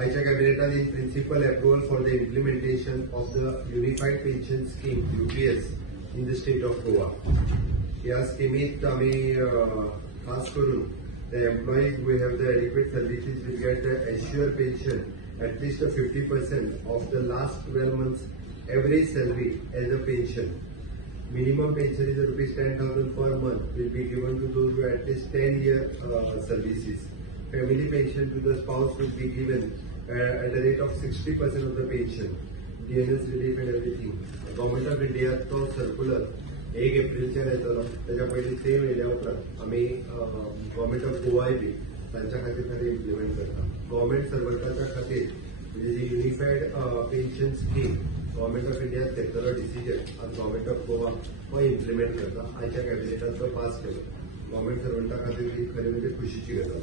आयच्या कॅबिनेटान in principle approval for the implementation of the unified pension scheme UPS in the state of Goa. या स्कीमीत आम्ही खास करून the employees who have the adequate services will get the assured pension at least 50% of the last 12 months average salary as a pension. Minimum pension is ₹10,000 per month will be given to those who have at least 10-year services. Family pension to the spouse will be given at the rate of 60% of the pension. DNS relief and everything. Government of India तो circular 1 एप्रिलच्या येतलो. त्याच्या पयलीं same येयल्या उपरांत आमी government of Goa बी तांच्या खातीर इम्प्लिमेंट करता. गव्हर्मेंट सर्वंटांच्या खातीर म्हणजे जी unified pension scheme government of India घेतलेलो डिसिजन आनी गव्हर्मेंट ऑफ गोवा हो इम्प्लिमेंट करता. आयच्या कॅबिनेटान तो पास केलो. गव्हर्मेंट सर्वंटा खातीर ही खरी म्हणजे खुशीची गजाल.